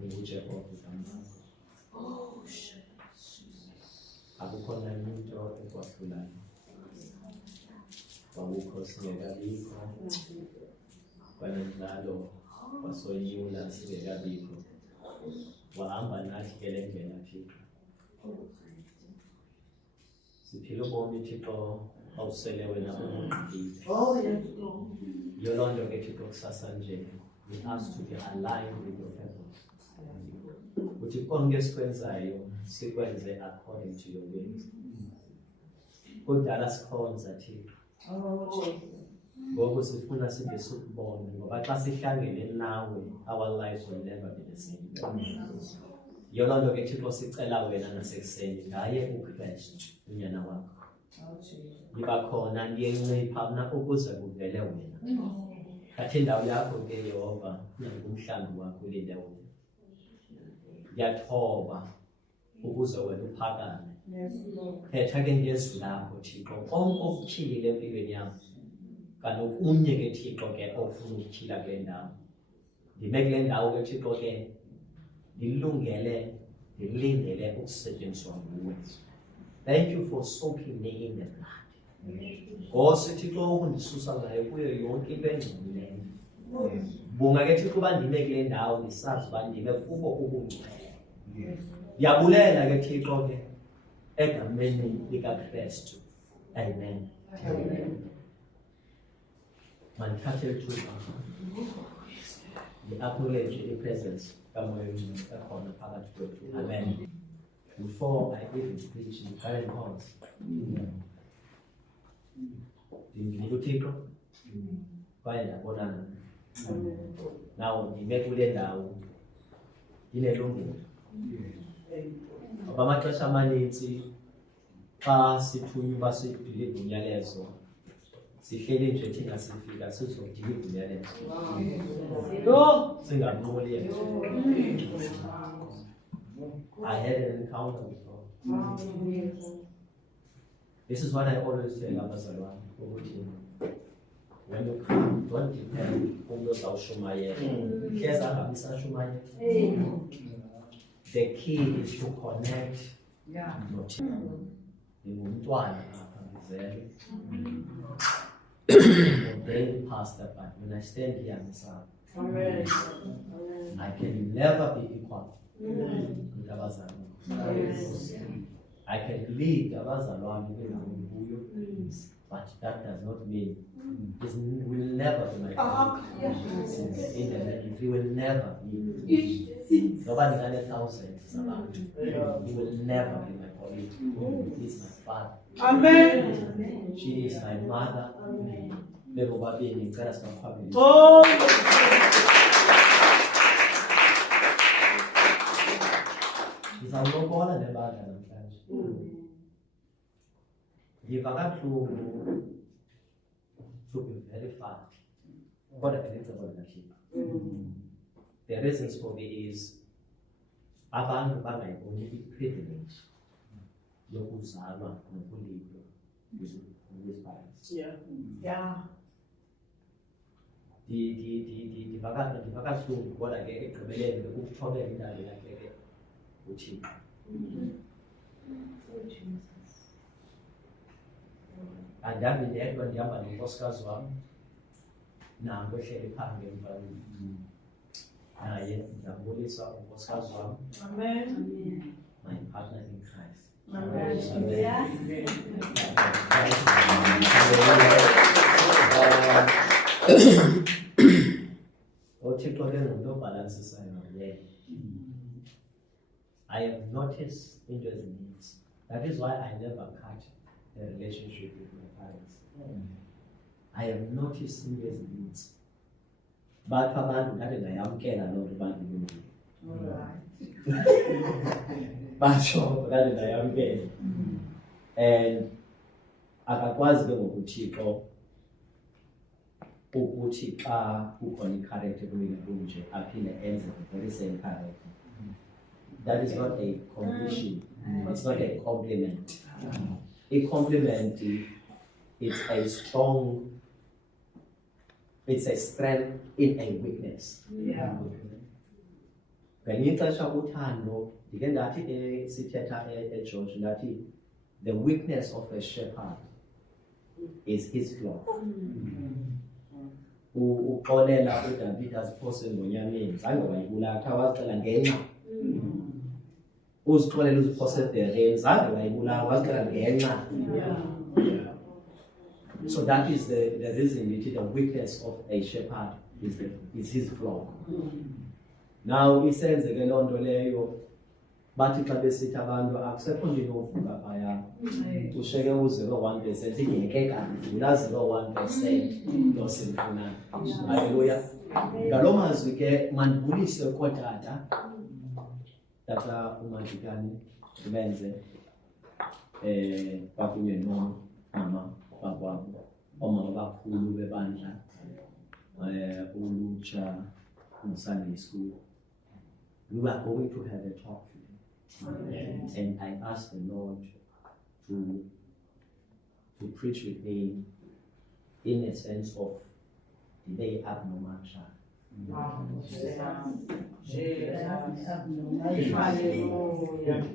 nguJehova ukamama. Akukhona into ekwahlulayo. Kwakukho singekabikho, kwanemidlalo wasoyula singekabikho. Wahamba nathi ke le ndlela Thixo. Siphila ubomi Thixo awusele wena ungqibile. Yiyo loo nto ke Thixo kusasa nje we ask to be aligned with your purpose. Uthi konke esikwenzayo sikwenze according to your will. Kudala sikhonza Thixo. Ngoku sifuna sibe sikubona ngoba xa sihlangene nawe our lives will never be the same. Yiyo loo nto ke Thixo sicela wena nasekuseni ngaye uKristu unyana wakho. Yiba khona ndiyencipha mna ukuze kuvele wena. Thatha indawo yakho ke Yehova nangumhlambi wakho ulinde wena. Ngiyathoba ukuze wena uphakame. Phetha ke ngezwi lakho Thixo konke okutyhilile empilweni yakho. Kaloku unye ke Thixo ke ofuna ukutyhila kule ndawo. Ndime kule ndawo ke Thixo ke ndilungele ndilindele ukusetyenziswa nguwe. Thank you for soaking me in the blood. Nkosi Thixo ukundisusa ngayo kuyo yonke into engcolileyo. Bunga ke Thixo uba ndime kule ndawo ndisazi uba ndime kubo ubungcwele. Ndiyabulela ke Thixo ke egameni likaKristu. Amen. Mandithathe ithuba ndi-acknowledge i-presence kaMoya ekhona phakathi kwethu. Amen. Before I even preach in current cause, ndimnika uThixo kwaye ndabonana. Now ndime kule ndawo ndinelungelo. Ngoba amaxesha amanintsi xa sithunywa uba sidilive umyalezo sihleli nje thina sifika sizodilive umyalezo. Singanquli yena. I had an encounter with God. This is what I always tell abazalwane ukuthi when you come, don't depend on those awushumayela. Hleza angabi sashumayela. The key is to connect noThixo. Ngumntwana apha ngizele. Ordained pastor, but when I stand here and serve, I can never be equal with abazalwane. I can lead abazalwane but that does not mean it will never be my colleague. He will never be. Nobody can 1,000s about it. He will never be my colleague. He is my father. Amen. She is my mother. Oh. Ngizawulobola nebandla namhlanje. Ngiva kabuhlungu to be very far. Kodwa ngicela ukuhlipha. The reasons for me is abantu bangayiboni i-privilege yokuzalwa nokulidwa with parents. Ndiva kabuhlungu kodwa ke ekugqibeleni ukuthobela indalo yakhe ke uThixo. Andihambi ndedwa ndihamba nonkosikazi wam nango ehleli phambi emvalweni. Naye ndiyambulisa unkosikazi wam. Amen. My partner in Christ. Amen. uThixo ke ngumuntu obhalansisayo yena. I have noticed into ezininzi. That is why I never cut the relationship with my parents. I have noticed into ezininzi. Batho abantu ndade ndayamkela loo nto bandilungile. Batsho ndade ndayamkela. And akakwazi ke ngokuThixo ukuthi xa kukhona i-character kumile kunje aphinde enze the very same character. That is not a condition. It's not a compliment. A compliment is a strong, it's a strength in a weakness. ngelinye ixesha uthando ndike ndathi ke sithetha eGeorge ndathi the weakness of a shepherd is his flock. Uxolela uDavid aziphose ngonyameni zange wayibulala kuthiwa wazixela ngenxa. Uzixolela uziphose edereni zange wayibulala wazixela ngenxa. So that is the reason the weakness of a shepherd is his flock. Now isenzeke loo nto leyo bathi xa besithi abantu akusekho nto inovuka phaya usheke u-0.1% ingeke kanti ula 0.1% losimfunayo. Haleluya. Ngaloo mazwi ke mandibulise kootata tata uMadikane ubenze kwakunye nomama bakwabo omama bakhulu bebandla ulutsha Sunday school. We are going to have a talk today. And I asked the Lord to preach with me in a sense of the day abnormal track.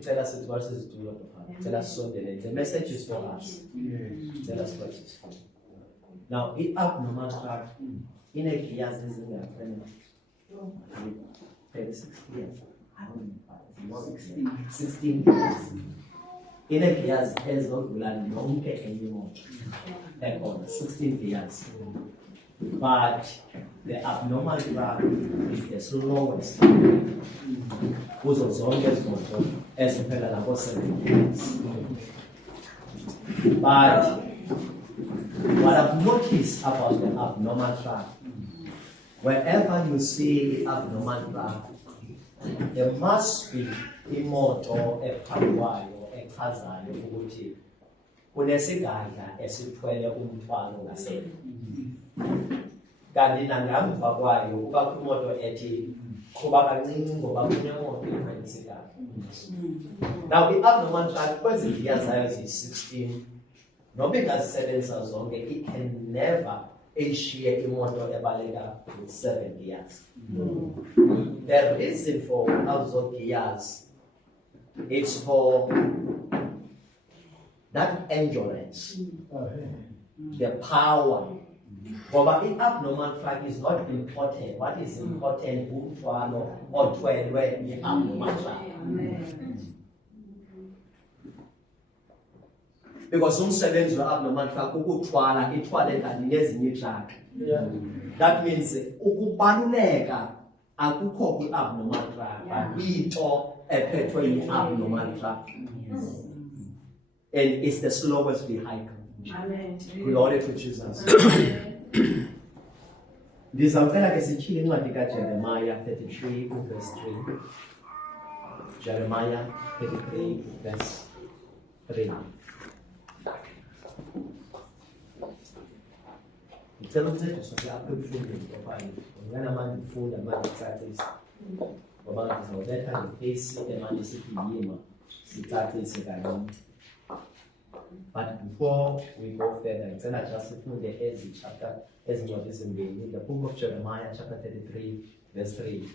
Tell us what is to your heart. Tell us so the message is for us. Tell us what is for. Now, in abnormal track, in a years is in their friend. 36 years. 16 years. In a years, has not learned longer anymore. 16 years. But the abnormal track is the slowest. Who's longest motor as a 7 years. But what I've noticed about the abnormal track, wherever you see abnormal track, there must be imoto ephathwayo echazayo ukuthi kunesigadla esithwele umthwalo ngasemva. Kanti nangamva kwayo kubakho imoto ethi qhuba kancinci ngoba kunemoto ekhanyisigayo. Now the abnormal track kwezi years zayo ziyi-16 noba ingazisebenzisa zonke it can never ishiye imoto ebaleka with 7 years. The reason for those years is for that endurance, the power. But the abnormal track is not important. What is important umthwalo othwelwe the abnormal track. Because umsebenzi we-abnormal track ukuthwala ithwale kanti nezinye itrack. That means ukubaluleka akukho kwi-abnormal track but into ephethwe yi-abnormal track. And it's the slowest vehicle. Glory to Jesus. Ndizawucela ke sityhile incwadi kaJeremiah 33 verse 3. Jeremiah 33 verse 3. Ngicela ukuncediswa ke apho emfundweni okanye ngena manje ndifunda manje ngicacise ngoba ngizawubetha ngefesi emanje siphinyima sicacise kancinci. But before we go further, ngicela just sifunde ezi chapter ezincwadi ezimbini, the book of Jeremiah chapter 33 verse 3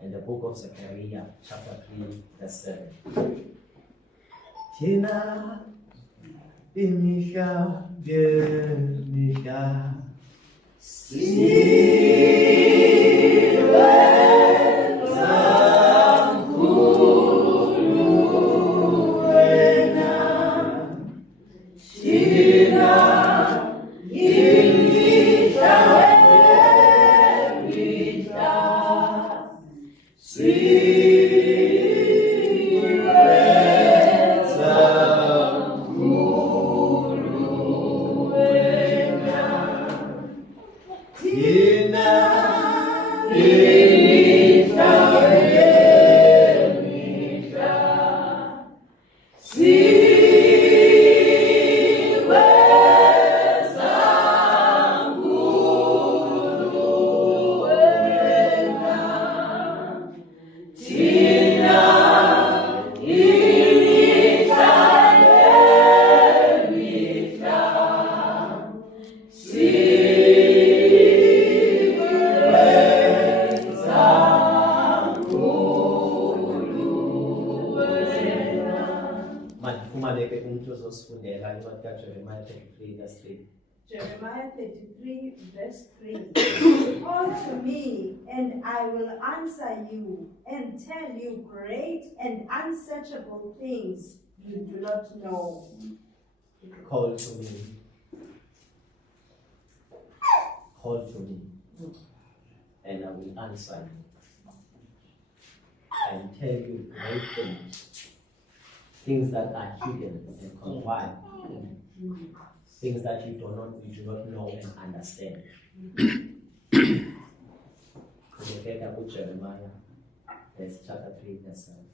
and the book of Zechariah chapter 3 verse 7. Tina imihla gemihla See Incwadi ke umuntu ozosifundela incwadi kaJeremiah 33 verse 3. Jeremiah 33 verse 3. Call to me, and I will answer you, and tell you great and unsearchable things you do not know. Call to me. Call to me, and I will answer you, and tell you great things. Things that are hidden and confined. Things that you do not know and understand. Jeremiah, verse chapter 3, verse 7.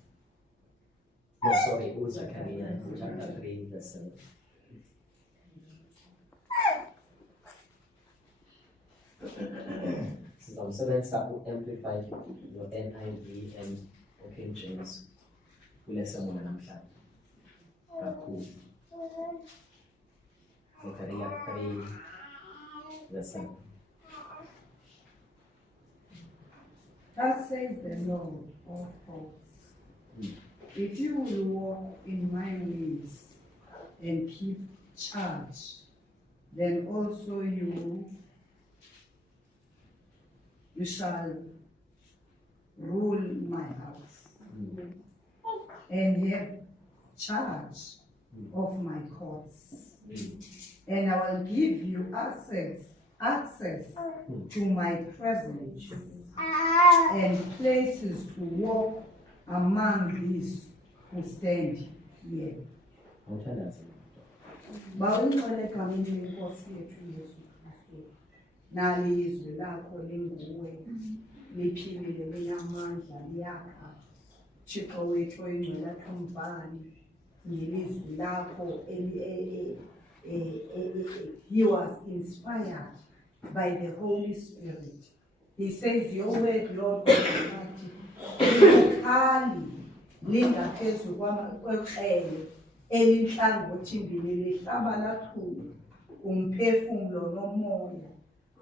No, sorry, Zechariah, chapter 3, verse 7. Sizamsebenzisa u-amplify no-NIV and King James kule sermon namhlanje. Kakhulu. Zechariah 3, verse 7. Thus says the Lord of hosts, if you will walk in my ways and keep charge, then also you shall rule my house and have charge of my courts. And I will give you access to my presence and places to walk among these who stand here. Bawuncole egameni lenkosi yethu Yesu Kristu. Nali izwi lakho linguwe, liphilile linamandla liyakha. Thixo wethu oyingcwele kaMfana, ngilizwi lakho he was inspired by the Holy Spirit. He says, your word, Lord, likhali lingaphezu kweqele elihlangothi mbili lihlaba lathula umphefumulo nomoya.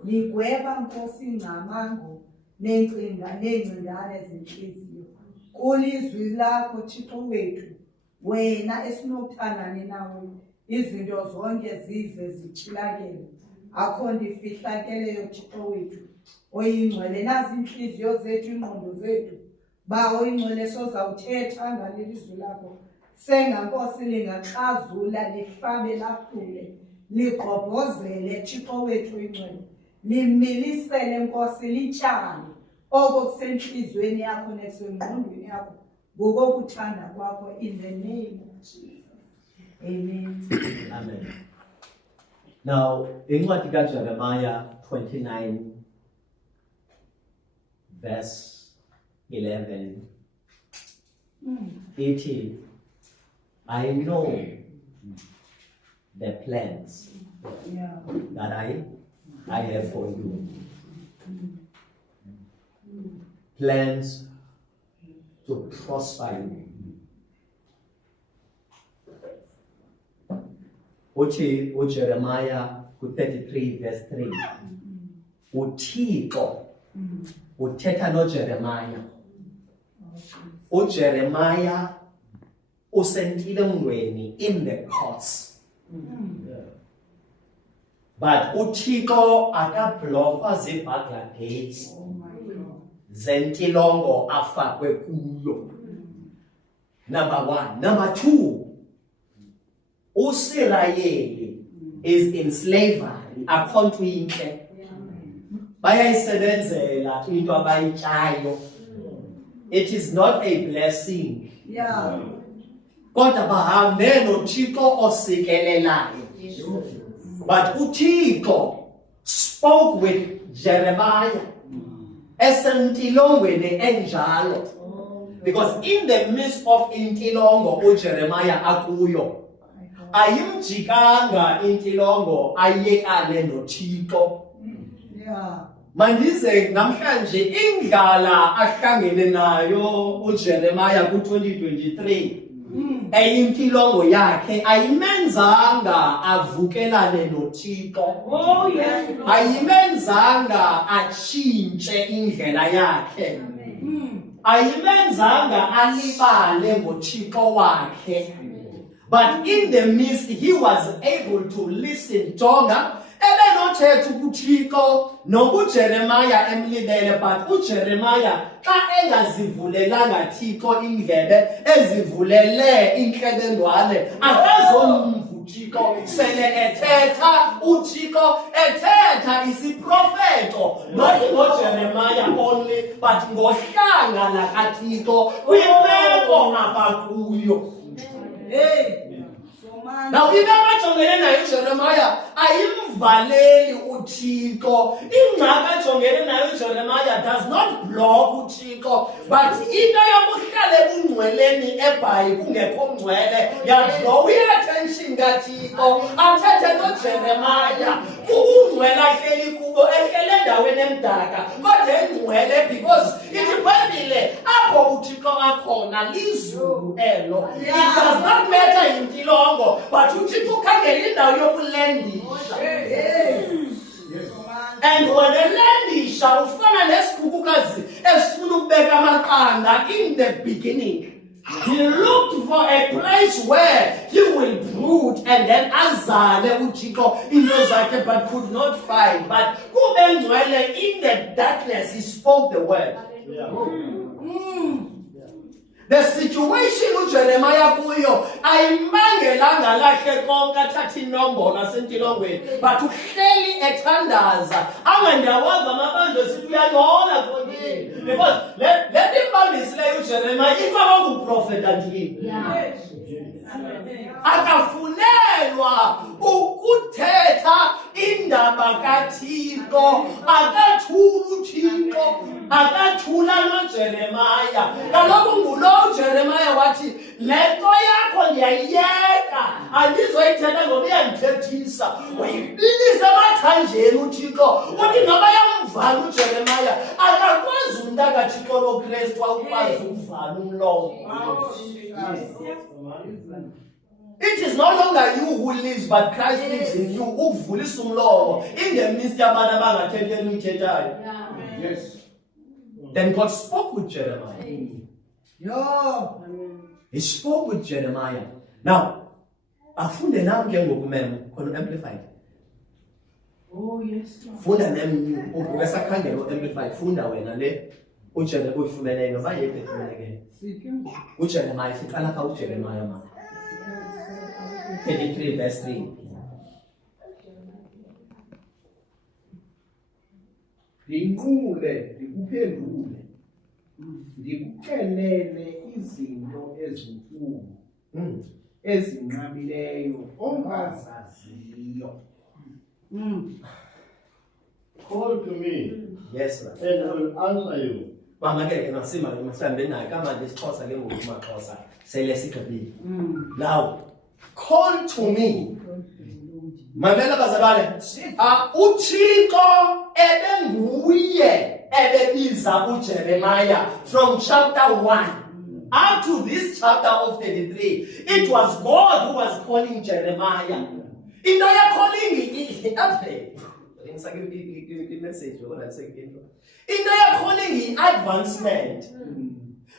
Ligweba Nkosi ingcamango neengcingane zenhliziyo. Kulizwi lakho Thixo wethu, wena esinokuthandana nawe, izinto zonke zize zitshilakele. Akho ndifihlakeleyo Thixo wethu oyingcwele. Nazi inhliziyo zethu, ingqondo zethu, ba oyingcwele sozawuthetha ngalelizwi lakho. Senga Nkosi lingaxazula, lihlabe laphule, ligqobhozele Thixo wethu oyingcwele. Limilisele Nkosi, lityale oko kusenhliziyweni yakho nesengqondweni yakho ngokokuthanda kwakho, in the name of Jesus. Amen. Amen. Now, incwadi kaJeremiah 29, verse 11, ithi, I know the plans that I have for you. Plans to prosper you. Uthi uJeremiah 33 verse 3. uThixo uthetha noJeremiah. uJeremiah usentilongweni in the courts. But uThixo akablokwa zii-burglar gates zentilongo afakwe kuyo. Number 1. Number 2, uSirayeli is in slavery akho inhle. Bayayisebenzela into abayityayo. It is not a blessing. Kodwa bahambe noThixo osikelelayo. But uThixo spoke with Jeremiah esentilongweni enjalo. Because in the midst of intilongo uJeremiah akuyo, ayimjikanga intilongo ayekane noThixo. Mandize namhlanje indlala ahlangene nayo uJeremiah ku-2023 eyintilongo yakhe ayimenzanga avukelane noThixo. Ayimenzanga atshintshe indlela yakhe. Ayimenzanga alibale ngoThixo wakhe. But in the midst, he was able to listen. Jonga, ebenothetha uThixo nokuJeremiah emlibele, but uJeremiah xa engazivulelanga Thixo indlebe, ezivulele intlebendwane, akazomva uThixo sele ethetha uThixo ethetha isiprofeto, not ngoJeremiah only, but ngohlanga lakaThixo kwimeko abakuyo. Hey. Now, if abajongene naye uJeremiah ayimvaleli uThixo, ingxaki ajongene naye uJeremiah does not block uThixo, but into yokuhlala ebungcweleni ebhayi kungekho ngcwele yadlowa i-attention kaThixo, athethe noJeremiah ukungcwele ahleli kubo, ehlele endaweni emdaka kodwa engcwele, because ithi Bhayibhile apho uThixo akhona lizulu elo. It does not matter intilongo, but uThixo ukhangela indawo yokulendisha. And when elendisha ufana nesikhukukazi esifuna ukubeka amaqanda in the beginning. He looked for a place where he will brood and then azale uThixo into zakhe, but could not find. But kube ngcwele, in the darkness he spoke the word. The situation uJeremiah kuyo ayimbangelanga lahle konke athatha inombolo asentilongweni, but uhleli ethandaza. Angendawazi amabandla esithi uyayola konini, because le imbambisileyo uJeremiah ikwaba nguprofeta ndini. Akafunelwa ukuthetha indaba kaThixo, akathula uThixo, akathula noJeremiah. Kaloku ngulo uJeremiah wathi, le nto yakho ndiyayiyeka, andizoyithetha ngoba iyandithethisa. Uyibilisa emathanjeni uThixo, uthi noba yamvala uJeremiah, akakwazi umntu akaThixo loKristu awukwazi ukuvala umlomo. It is no longer you who lives, but Christ lives in you. Ukuvulisa umlomo in the midst yabantu abangathetheli uyithethayo. Yes. Then God spoke with Jeremiah. He spoke with Jeremiah. Now, afunde nam ke ngoku mem khona amplified. Oh yes. Funda nem ubesakhangela amplified. Funda wena le uJeremiah uyifumene ngoba yephi efumeneke. uJeremiah siqala ka uJeremiah ma. 33 verse 3. Ndinqule, ndikuphendule, ndikuxelele izinto ezinkulu, ezinqabileyo ongazaziyo. Call to me. Yes, sir. And I will answer you. Mama ke nasima mhlambe naye kama lesixhosa ke ngokumaxhosa sele sikabili. Now, call to me. Mamela bazalwane, uThixo ebenguye ebebiza uJeremiah from chapter 1 up to this chapter of 33. It was God who was calling Jeremiah. In the calling message, in the calling advancement,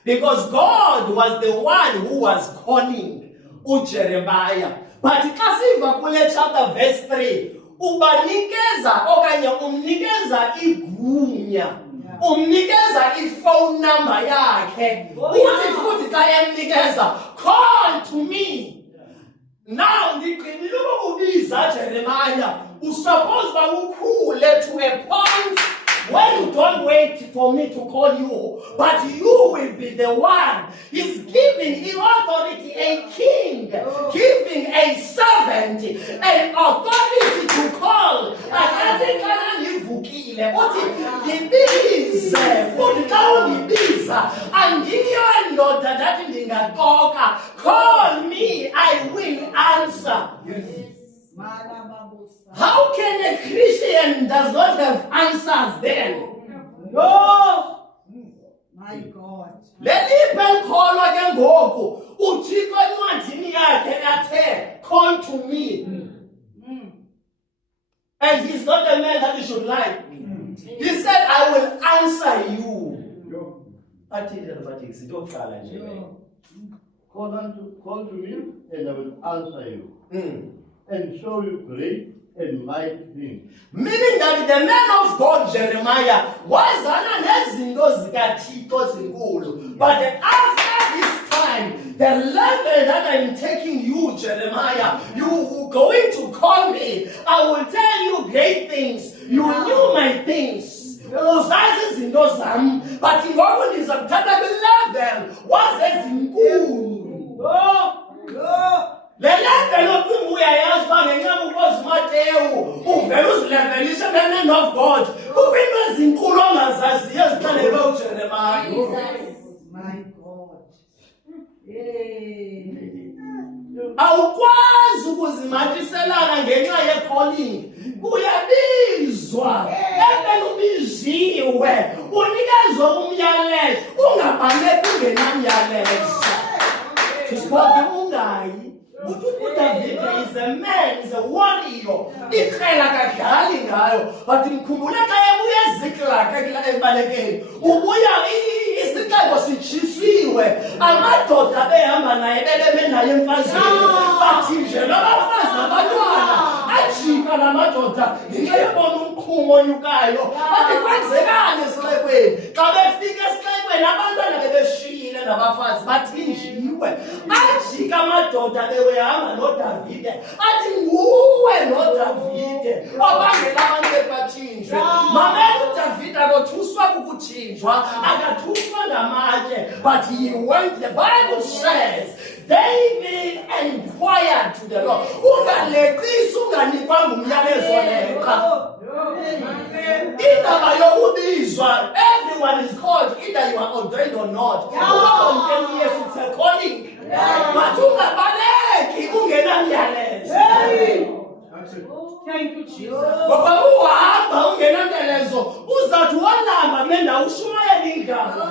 because God was the one who was calling uJeremiah. But kasiva kule chapter verse 3, ubanikeza okanye umnikeza igunya, umnikeza phone number yakhe, uthi futhi xa emnikeza, call to me. Now ndiqinile ukubiza Jeremiah, usuppose ba ukhule to a point where you don't wait for me to call you, but you will be the one. He's giving in authority a king, giving a servant an authority to call. Akathi kana nivukile uthi ngibize futhi xa ungibiza angiyo ndoda ndathi ndingaxoka. Call me, I will answer. Yes. How can a Christian does not have answers then? No. My God. Leliphe nkolo ke ngoku uThixo encwadini yakhe athe, call to me. And he's not a man that he should lie. He said, I will answer you. Call to me, and I will answer you, and show you great and mighty things. Meaning that the man of God, Jeremiah, was zinkulu. But after this time, the level that I'm taking you, Jeremiah, you going to call me. I will tell you great things. You knew my things. Uzazi izinto zam, but ngoku ndizakuthatha kwi-level wazezinkulu. Le level okwimbi uyayazi uba ngenxa ukozimatewu uvele uzilevelishe ne-man of God. Kukho into ezinkulu ongazaziyo ezixelelwe uJeremiah. My God. Awukwazi ukuzimathiselana ngenxa ye-calling. Uyabizwa, ubiziwe, unikezwe umyalezo, ungabaleki ungenamyalezo. Sisiboke ungayi. David is a man, is a warrior. Ikrela kadlali ngayo, but mkhumbule xa ebuya eZiklag ebalekeni. Ubuya isixeko sitshisiwe, amadoda behamba naye belebe naye emfazweni. Bathi nje nabafazi nabantwana ajika namadoda ngenxa yebona umkhumo onyukayo. Bathi kwenzekani esixekweni? Xa befika esixekweni abantwana bebeshiyile nabafazi bathinjiwe. Ajika amadoda bewehamba noDavide. Athi nguwe noDavide obangela abantu bathinjwe. Mamela uDavide akathuswa kukuthinjwa, akathuswa ngamatye. But he went, the Bible says, David inquired to the Lord. Ungaleqisi unganikwanga umyalezo leqa. Indaba yokubizwa, everyone is called, either you are ordained or not. Yes, it's a calling. But ungabaleki ungenamyalezo. Thank you, Jesus. Ngoba uhamba ungenamyalezo uzathi walamba kule ndawo ushumayela ingalo.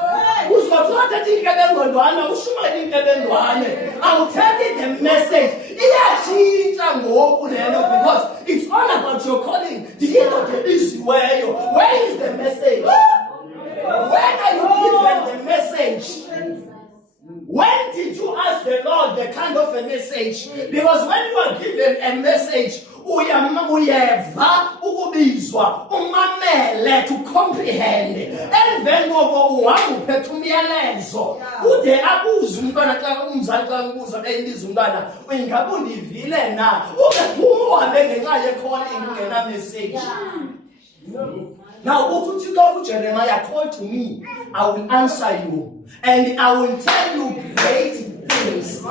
Uzathi wathatha inkebengondwana ushumayela inkebengwane. Awuthathi the message. Iyatshintsha ngoku lelo because it's all about your calling. Ndiyinto ebiziweyo. Where is the message? When are you given the message? When did you ask the Lord the kind of a message? Because when you are given a message, uyeva ukubizwa umamele to comprehend, and then uhamba uphethe umyalezo ude abuze umntwana xa umzali xa umbuza eyibiza umntwana ingabe undivile na ungephuma uhambe ngenxa ye-calling ungena message. Now, what you go to Jeremiah, call to me, I will answer you, and I will tell you great things.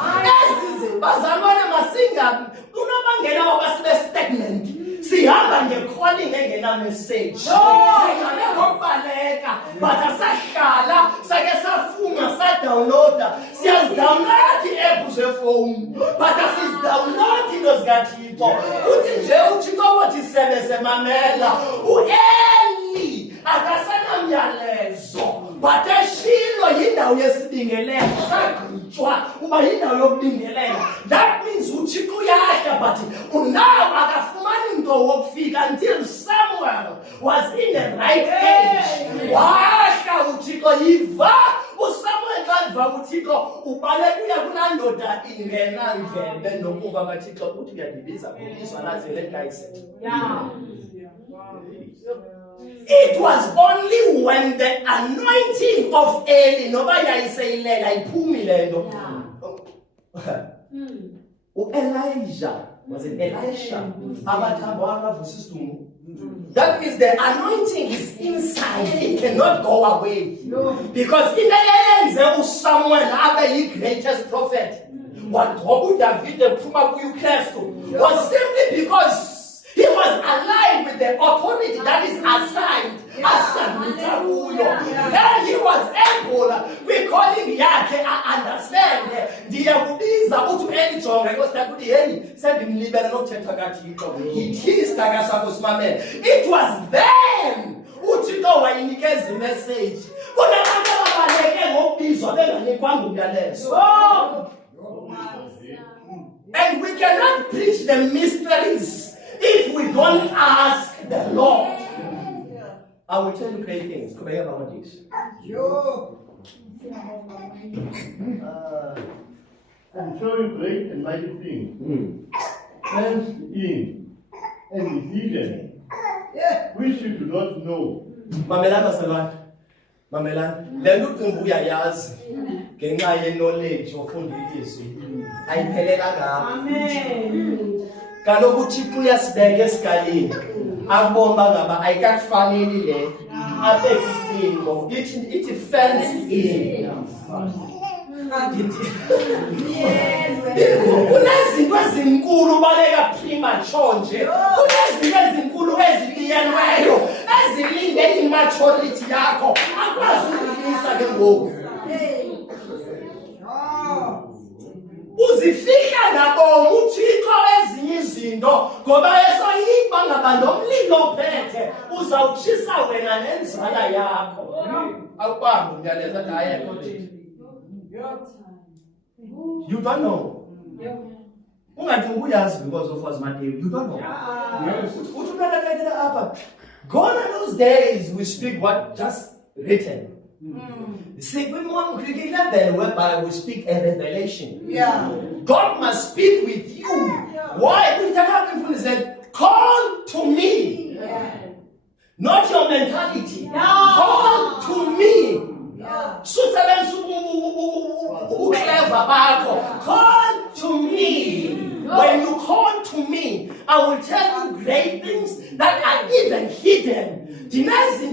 Bazalwane masinga, unobangela wabasibe stagnant. Sihamba nge-calling engena message. Singane ngokubaleka, but asahlala, sake safuna, sadownloada. Siyazidownloada i-app zefowuni, but asizidownloadi into zikaThixo. Uthi nje uThixo wathi sebe semamela. U-Eli akasanamyalezo, but eshilo yindawo yesibingelelo, sagqitshwa uba yindawo yokubingelela. That means uThixo uyahla, but unawo akafumani nto wokufika until Samuel was in the right age. Wahla uThixo yiva uSamuel xa iva uThixo ubaleka uya kulaa ndoda ingenandlebe nokuva kaThixo uthi uyadibiza ngobizwa lazi le guyse. It was only when the anointing of Eli, nobody say Elijah, Elijah, was it Elisha? That means the anointing is inside, it cannot go away. Because in the hands of someone, the greatest prophet, what David was simply because he was aligned with the authority that is assigned. Then he was able, we call him Yake, I understand. It was then uThixo wayinikeza imessage. And we cannot preach the mysteries if we don't ask the Lord. I will tell you great things. Come here about this. and show you great and mighty things, fenced in and hidden, which you do not know. Mamelana Salat. Mamelana. Le nto ucinga uyayazi ngenxa ye-knowledge ofunda ilizwi. Ayiphelela ngapha. Amen. Kaloku uThixo uyasibeka esikalini. Akubona uba ngaba ayikakufaneli le. Abeke icingo. Ithi fence in. Kunezinto ezinkulu baleka premature nje. Kunezinto ezinkulu ezibiyelweyo ezilinde immaturity yakho. Akwazi ukufisa ke ngoku. Uzifika ngabona uThixo ezinye izinto ngoba esoyiba ngabantu omlilo ophethe uzawutshisa wena nenzala yakho. Awukwazi umyalezo athi ayekho thina. You don't know. Ungathi uyazi because of us Matthew. You don't know. Gone are those days we speak what just written. See, we want cricket level whereby we speak a revelation. God must speak with you. Why? He said, call to me. Not your mentality. Call to me. Call to me. When you call to me, I will tell you great things that are even hidden. Ingelosi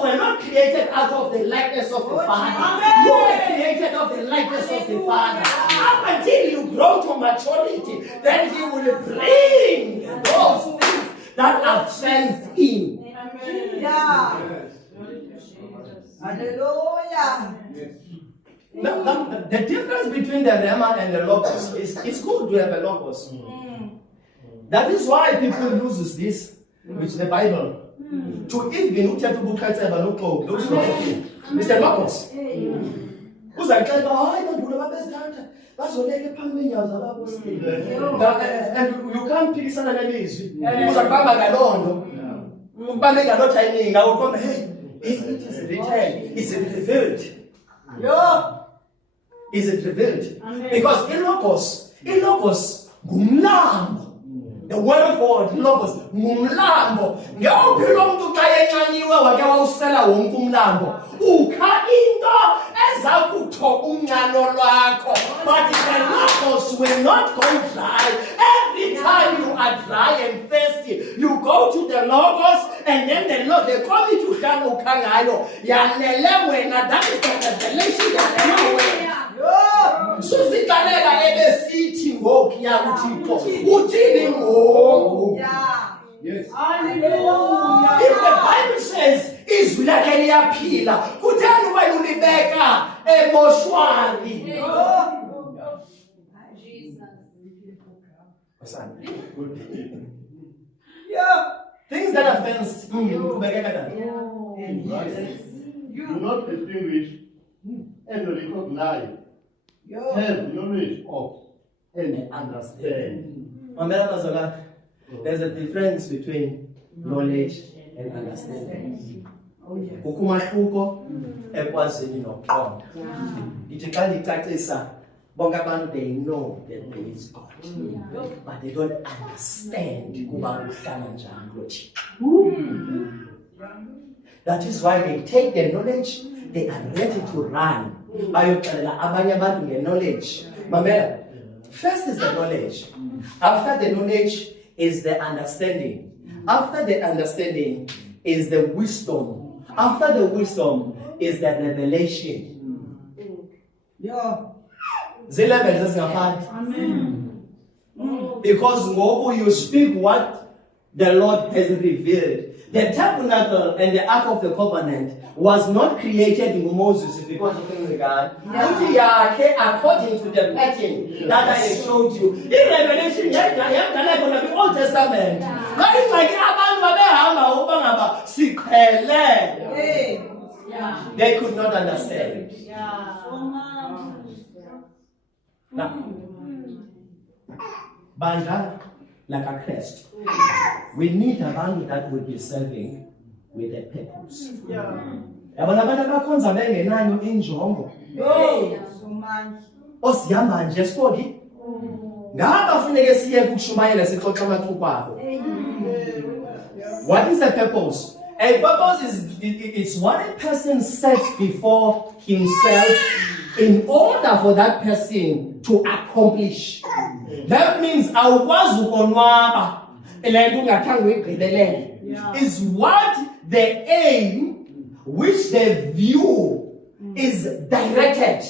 were not created out of the likeness of the Father. You were created of the likeness of the Father. Up until you grow to maturity, then He will bring those things that are fenced in. Hallelujah. Now, the difference between the Rema and the Logos is it's good to have a Logos. That is why people use this, which the Bible, to even look at the book it's the Logos. Who's like, oh, I don't do the best time. That's what they can me and you can't pick some of these. Who's a Baba Galondo? Baba Galo Chinese, I will come, hey, it is written, it's revealed. Is it revealed? Because in Logos, Gumlambo. The word of God, Logos, Gumlambo. Ngawuphi lo muntu xa enxaniwe wake wawusela wonke umlambo. Ukha into ezakuthoba unxano lwakho. But the Logos will not go dry. Every time you are dry and thirsty, you go to the Logos and then the Lord, they call it uhlala ukha ngayo. Yanele wena, that is the revelation that Susikalela ebesithi ngoku yakuthixo uthini ngoku. Yes. Hallelujah. If the Bible says izwi lakhe liyaphila kutheni wena ulibeka emoshwari? Things that are fenced. Do not distinguish and recognize, have knowledge of, and understand. There's a difference between knowledge and understanding. Ukumahluko ekwazini nokuqonda. Ithi xa ndicacisa bonke abantu they know that there is God, but they don't understand kuba uhlala njani lo Thixo. That is why they take the knowledge, they are ready to run. Bayoxelela abanye abantu nge-knowledge. Mamela, first is the knowledge. After the knowledge is the understanding. After the understanding is the wisdom. After the wisdom is the revelation. Zilevels zingafani. Amen. Because ngoku you speak what the Lord has revealed. The tabernacle and the ark of the covenant was not created in Moses because of God. According to the pattern that I showed you. In Revelation, the Old Testament. They could not understand. Now, Banja, like a crest. We need a man that will be serving with a purpose. Yabona abantu abakhonza bengenayo injongo. Hey, so much. Osihamba nje siboni. Ngaba funeke siye kushumayela sixoxa amathupha akho. What is the purpose? A purpose is it's what a person sets before himself in order for that person to accomplish. That means awukwazi ukonwaba elento ungathanga uyigqibelele. Is what the aim which the view is directed.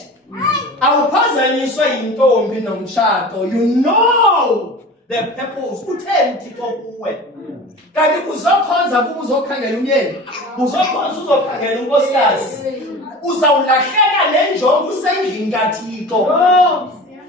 Awuphazanyiswa yintombi nomtshato. You know the purpose. Utheni Thixo kuwe? Kanti uzokhonza kuba uzokhangela umyeni. Uzokhonza uzokhangela unkosikazi. Uzawulahleka nenjongo usendlini kaThixo.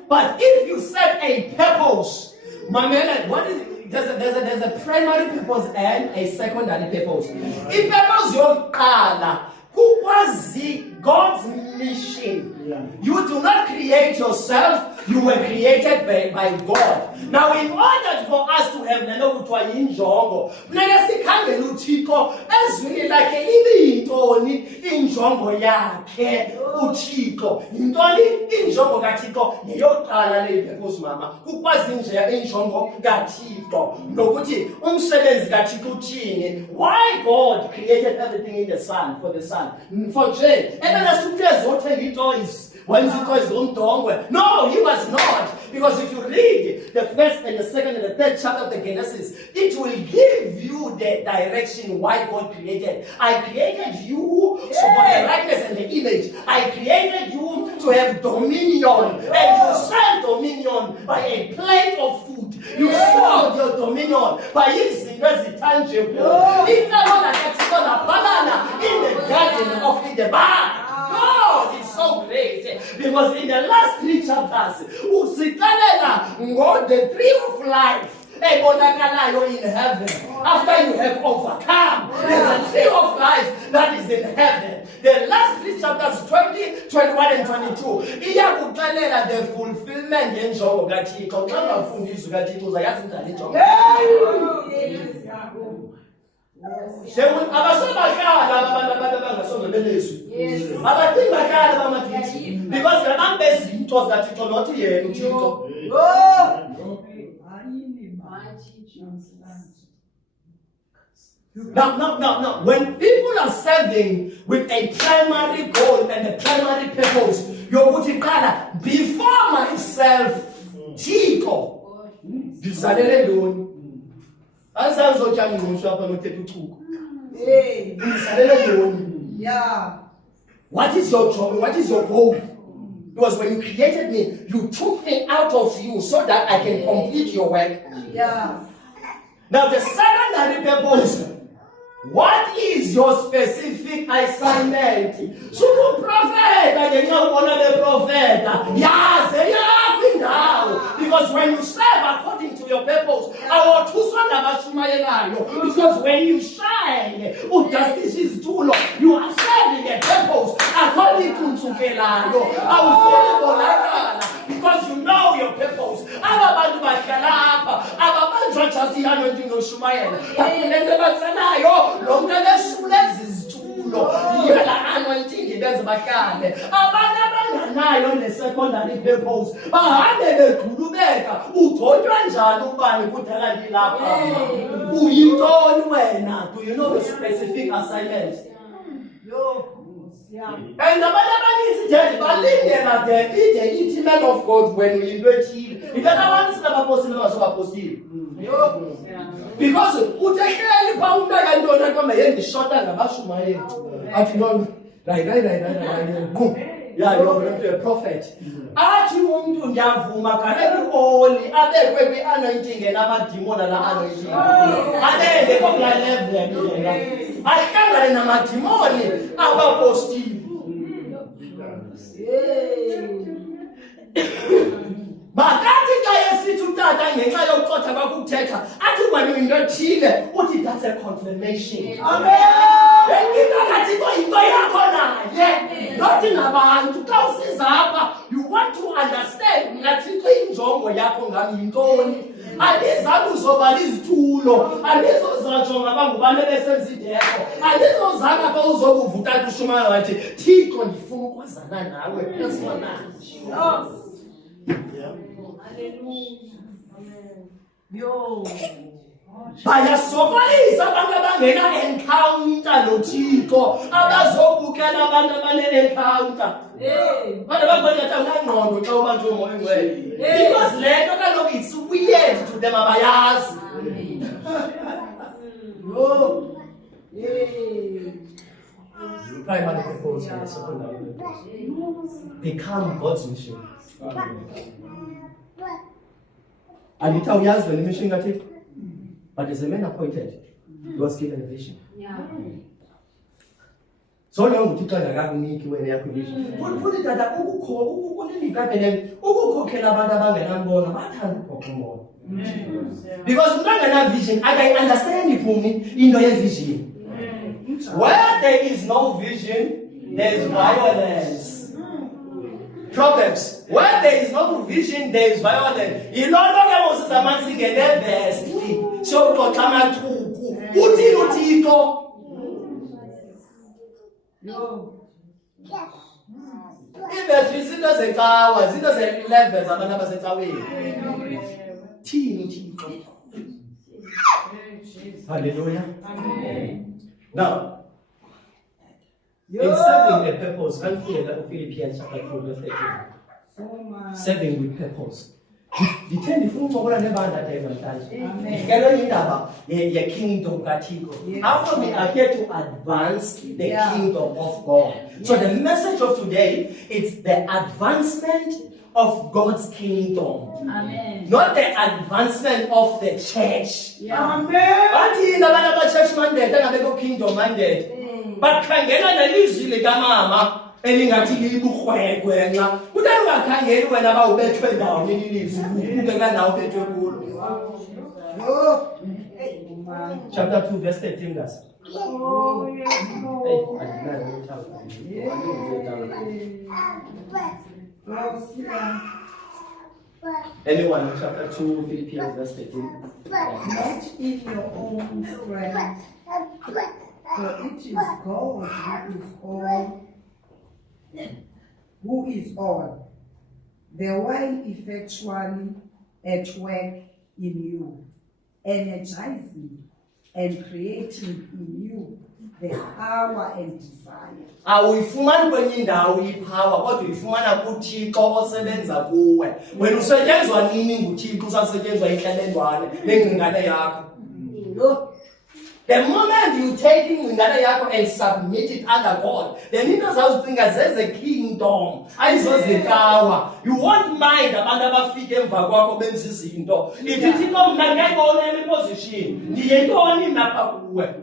But if you set a purpose, mamela, what is there's a primary purpose and a secondary purpose. In purpose yokuqala kukwazi God's mission. You do not create yourself, you were created by God. Now in order for us to have nento kuthiwa yinjongo, funeka sikhangele uThixo ezwini lakhe ibiyintoni injongo yakhe uThixo. Yintoni injongo kaThixo? Yeyokuqala le purpose mama. Kukwazi nje injongo kaThixo nokuthi umsebenzi kaThixo uthini. Why God created everything in the sun for the sun. For Jay, the toys. When the toys no, he was not. Because if you read the first and the second and the third chapter of the Genesis, it will give you the direction why God created. I created you so for the likeness and the image. I created you to have dominion. And you serve dominion by a plate of food. You serve your dominion by izinto tangible. In the garden of Eden. God is so great because in the last 3 chapters, the tree of life in heaven. After you have overcome, there's a tree of life that is in heaven. The last 3 chapters, 20, 21, and 22, the fulfillment in because the man best taught that it not here. Now, when people are serving with a primary goal and a primary purpose, you're putting before myself, Tiko. Yeah. What is your job? What is your goal? Because when you created me, you took me out of you so that I can complete your work. Yeah. Now the secondary purpose. What is your specific assignment? So the prophet, I did not want the prophet. Yes, because when you serve according to your purpose, because when you shine, justice is too long. You are serving a purpose according to Tsukelayo. Because you know your purpose. The secondary purpose. Do you know the specific assignments? Yeah. And the intimate of God when we invite him. The other one is never possible, so possible. Because yeah, you're going to be a prophet. Anointing and demon and anointing. I can't that's a confirmation. Amen. Nothing about you want to understand Ntoni. And these are bajonga bangubani besenza indeko andizozanga pha uzokuvuka kushumayela wathi Thixo ndifuna ukwazana nawe personally. Yo. Bayasokolisa abantu abangena encounter noThixo abazobukela abantu abane-encounter. Abantu abangena ngqondo xa ubanjwe umoya ongcwele. Because le nto kaloku it's weird to them abayazi. Yo. Primary purpose and secondary purpose. Become God's mission. Anita uyazi wena mission kaThixo? But as a man appointed, he was given a vision. So long uThixo akakuniki wena yakho vision. Futhi tata ukukhokhela abantu abangenambona bathanda ukukhokhela. Because umuntu angena vision akayi-understand iphumi into ye-vision. Where there is no vision, there is violence. Proverbs, where there is no vision, there is violence. Ilolo ke mosizamani singene vesti. So uxoxa amathuku. Uthini uThixo? Ivesi izinto zecawa, izinto ze-levels abantu abasecaweni. Thini uThixo? Hallelujah. Now, in serving a purpose, Philippians chapter 2, verse 13. Serving with purpose. Ndithanda ifuna ukuncokola nebandla namhlanje. Ngelo indaba ye-kingdom kaThixo. After we are here to advance the kingdom of God. So the message of today is the advancement of God's kingdom. Amen. Not the advancement of the church. Amen. But in the church mandate, and kingdom mandate. But khangela nelizwi likamama elingathi libukhwekwe nxa uthe ungakhangeli wena bawubethwe ndawo lelizwi ubeka nawo ubethwe kulo. Chapter 2 verse 13 guys. Oh yes Anyone in chapter 2 Philippians verse 13? Not in your own strength. For it is God who is all, the while effectually at work in you, energizing and creating in you the power and desire. Awuyifumani kwenye indawo ipower kodwa uyifumana kuThixo osebenza kuwe. Wena usetyenzwa nini nguThixo usasetyenzwa inhlelelwane nengcingane yakho? The moment you take ingcingane yakho and submit it under God, then into zawucinga zeze kingdom ayizozikawa. You won't mind abantu abafika emva kwakho benza izinto. Ithi Thixo mna ngiyayibona iposition. Ndiyentoni napha kuwe?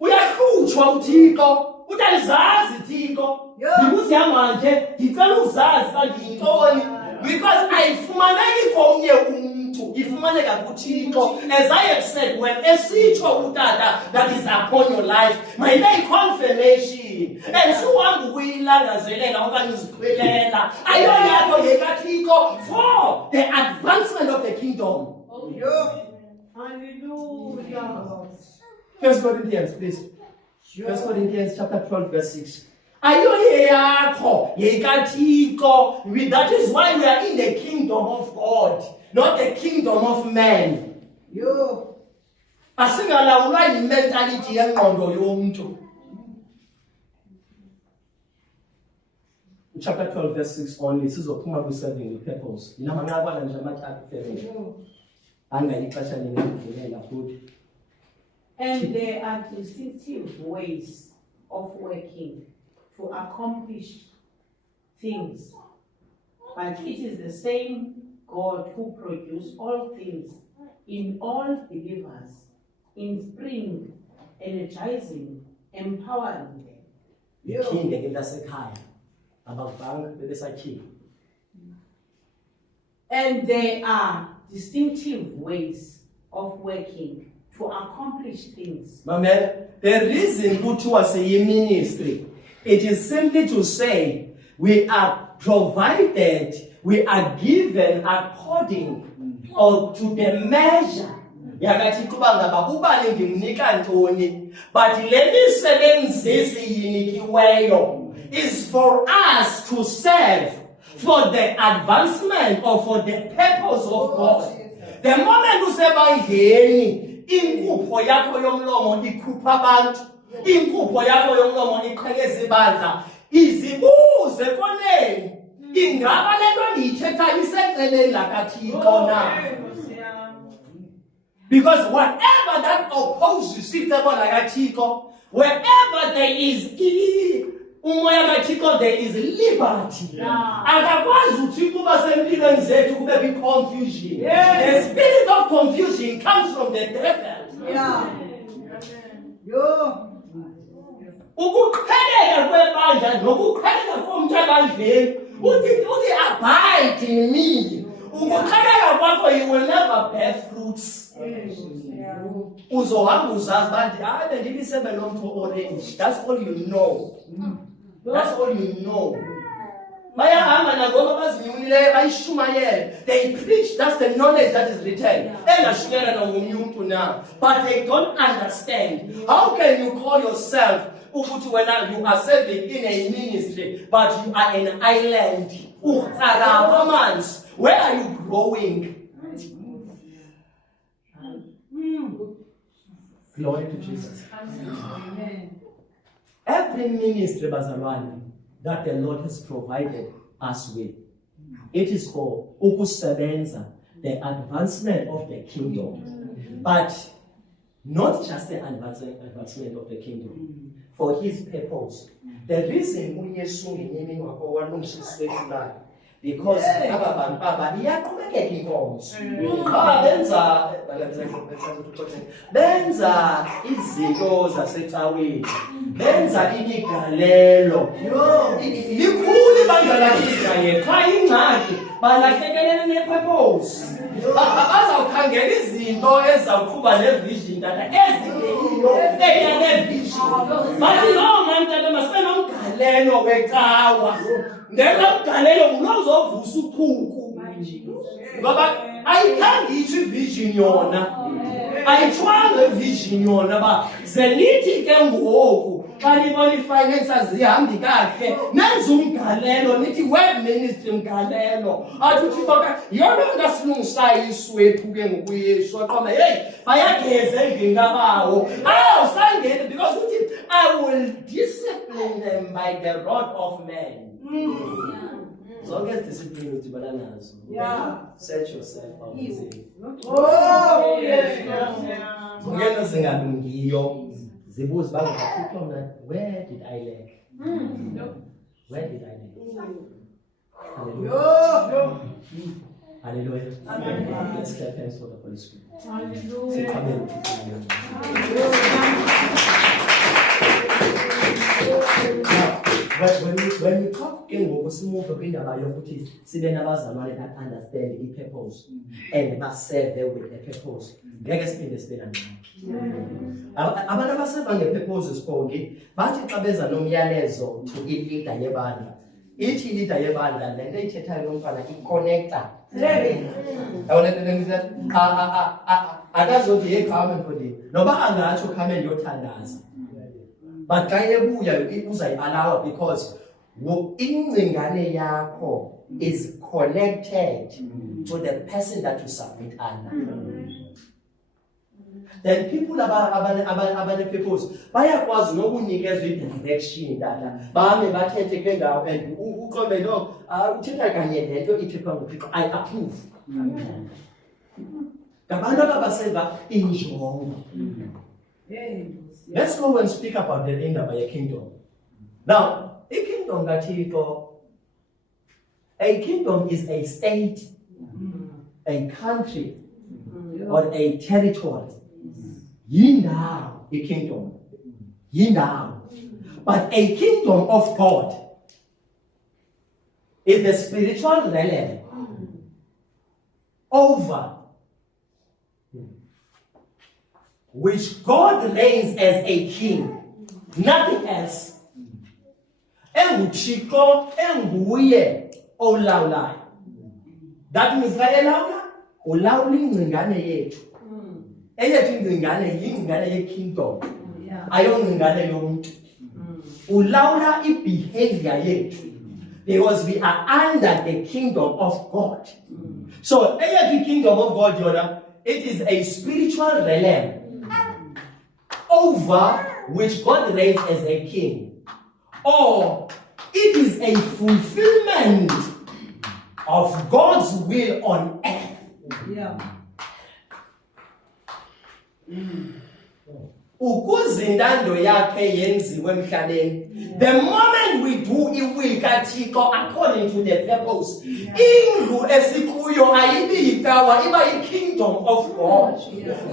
Uyahlutshwa uThixo. Utalizazi Thixo. Ndikuzihamba nje ndicela uzazi ngiyintoni. Because ayifumaneki komnye umuntu, ifumaneka kuThixo. As I have said, when esitsho utata that is upon your life, mayibe confirmation. And suhambe ukuyilangazelela okanye uzikwelela. Ayoyakho yekaThixo for the advancement of the kingdom. Hallelujah. 1 Corinthians, please. 1 Corinthians chapter 12, verse 6. That is why we are in the kingdom of God, not the kingdom of man. Asingalawulwa yimentality yengqondo yomuntu. Chapter 12, verse 6 only. Sizophuma ku-serving with purpose. Ninamanqabana nje amathathu kuphela. Angayixesha ningavulela futhi. And there are distinctive ways of working to accomplish things, but it is the same God who produced all things in all believers, in spring, energizing, empowering them. Iphinde ke lasekhaya abavanga bebesakhiwe. And there are distinctive ways of working to accomplish things. Mamela, the reason kuthiwa siyi-ministry, it is simply to say we are provided, we are given according or to the measure yakathixo uba ngaba ubani ndimnika ntoni, but le misebenzisi yinikiweyo is for us to serve for the advancement or for the purpose of God. The moment usebandleni, inkupho yakho yomlomo ikhupha abantu, inkupho yakho yomlomo iqhekeza ibandla, izibuze koneni, ingaba le nto ndiyithethayo iseceleni lakathixo na? Because whatever that opposes icebo lakathixo, wherever there is umoya kathixo, there is liberty. Akakwazi uthixo uba sempilweni zethu kube kwi-confusion. The spirit of confusion comes from the devil. Ukuqheleka kwebandla nokuqheleka komntu ebandleni, uthi abide in me. Ukuqheleka kwakho, you will never bear fruits. Uzohamba uzazi bantu hayi bendilisebe lomtho orange. That's all you know. That's all you know. Bayahamba nangoko bazinyulileyo bayishumayele. They preach, that's the knowledge that is written. Engashumayela nangomnye umntu na. But they don't understand. How can you call yourself ukuthi wena you are serving in a ministry but you are an island? Where are you growing? Glory to Jesus. Amen. Every ministry, bazalwane, that the Lord has provided us with, it is for ukusebenza, the advancement of the kingdom, but not just the advancement of the kingdom, for His purpose. The reason uYesu ngemini wakho walungisiswe la, because aba iyaqhubekeka inkonzo. Benza izinto zasecaweni, benza imigalelo. Likhulu ibandla laseIsrael, xa ingxaki balahlekelele nepurpose. Bazawukhangela izinto ezawuqhuba nevision tata ezingeyiyo eyanevision. Bathi loo mani tata masibe nomgalelo wecawa. Ngenxa umgalelo ngulo uzovusa uchuku. Ngoba ayikhange itsho ivision yona. Ayitshwanga ivision yona ba zenithi ke ngoku xa nibona i-finances zihambi kakuhle nenza umgalelo nithi web ministry mgalelo athi uthixo yona ngasilungisayo iswephu ke ngokuyesu aqomba hey bayageza endlini kabawo sangene because uthi I will discipline them by the rod of man. Zonke ezidiscipline udibana nazo. Set yourself out. Zonke into zingalungiyo zibuze bangathixo mna, where did I lack? Where did I lack? Hallelujah. Hallelujah. Amen. Let's clap hands for the Holy Spirit. Hallelujah. When we talk in ngokusimuva kwindaba yokuthi sibe nabazalwane that understand the purpose and must serve them with a purpose, ngeke siphinde sibe nangxaki. Abantu abaseva nge-purpose sibonke bathi xa beza nomyalezo to i-leader yebandla, ithi i-leader yebandla le nto ithethayo nomfana i-connector. Akazothi hey come and for them noba angatsho come and yothandaza, but xa ebuya uzayi-allowa because ingcingane yakho is connected to the person that you submit under. Then people abane purpose bayakwazi nokunikezwa i-direction data bame bathethe ke ngawo and uqombe lo uthetha kanye lento ithethwa nguThixo I approve. Ngabantu abaseva injongo. Let's go and speak about the indaba ye-kingdom. Now, a kingdom kaThixo, a kingdom is a state, a country, or a territory. Yindawo, a kingdom. Yindawo. But a kingdom of God is the spiritual realm over which God reigns as a king, nothing else. Enguthixo enguye olawulayo. That means ulawula ingcingane yethu. eyethu ingcingane yingcingane ye-kingdom, Yeah. ayongcingane yomuntu. Ulawula i-behavior yethu because we are under the kingdom of God. So eyethu kingdom of God yona, it is a spiritual realm over which God reigns as a king, or it is a fulfillment of God's will on earth. Yeah. Ukuze intando yakhe yenziwe emhlabeni. The moment we do iwill kaThixo according to the purpose, indlu esikuyo ayibi yitawa, iba yi-kingdom of God.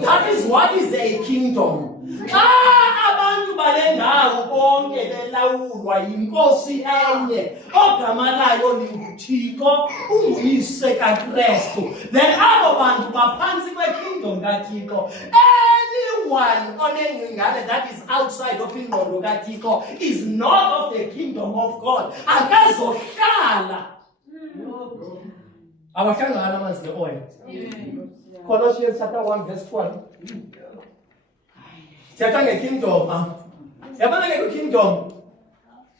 That is what is a kingdom. Xa abantu bale ndawo bonke belawulwa yinkosi enye ogama layo linguThixo, unguyise kaKristu, then abo bantu baphansi kwe-kingdom kaThixo. Anyone onengcingane that is outside of ingqondo kaThixo is not of the kingdom of God. Akazohlala. Awahlangana amanzi ne-oil. Colossians chapter 1 verse 12. Siyatha nge-kingdom. Yabona nge-kingdom.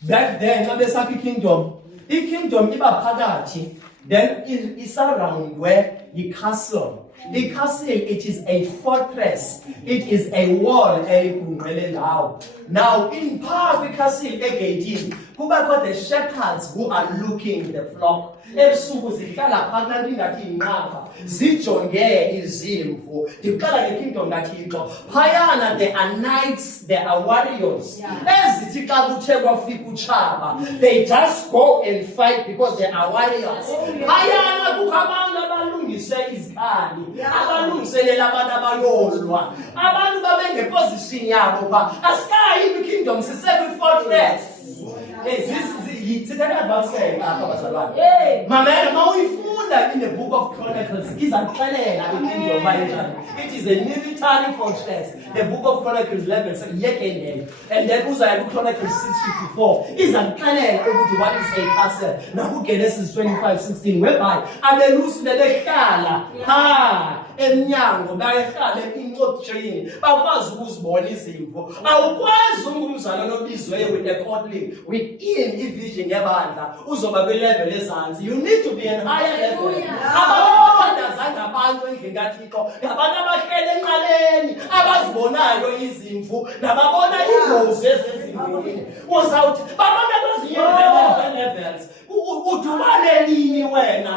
Back then, xa besakha i-kingdom, i-kingdom iba phakathi, then isurroundwe yi-castle. The castle, it is a fortress. It is a wall. Now, in part, the castle, the shepherds who are looking the flock. Payana, they are knights, they are warriors. They just go and fight because they are warriors. Abalungiselela abantu abayolwa, abantu babengeposition yabo pha, asikayi kwi-kingdom sise-fortress. Sithatha advanced apha bazalwane. Mamela mawuyifunda in the book of Chronicles, izakuxelela i-kingdom bayinjani. It is a military fortress. The book of Chronicles 11 and then uzaya ku-Chronicles 6:54 izakuxelela ukuthi what is a castle. Naku-Genesis 25:16 whereby abelusi bebehlala emnyango bayehlala incotshini bakwazi ukuzibona izimvo. Awukwazi ungumzalwane obizweyo with a calling within ivision yebandla uzoba kwi-level ezantsi. You need to be in higher level. Abathandazanga abantu endlini kaThixo ngabantu abahlele enqaleni abazibonayo izimvu nababona ingozi ezezimvini. Uzawuthi babona kwezinye levels udubane nini wena.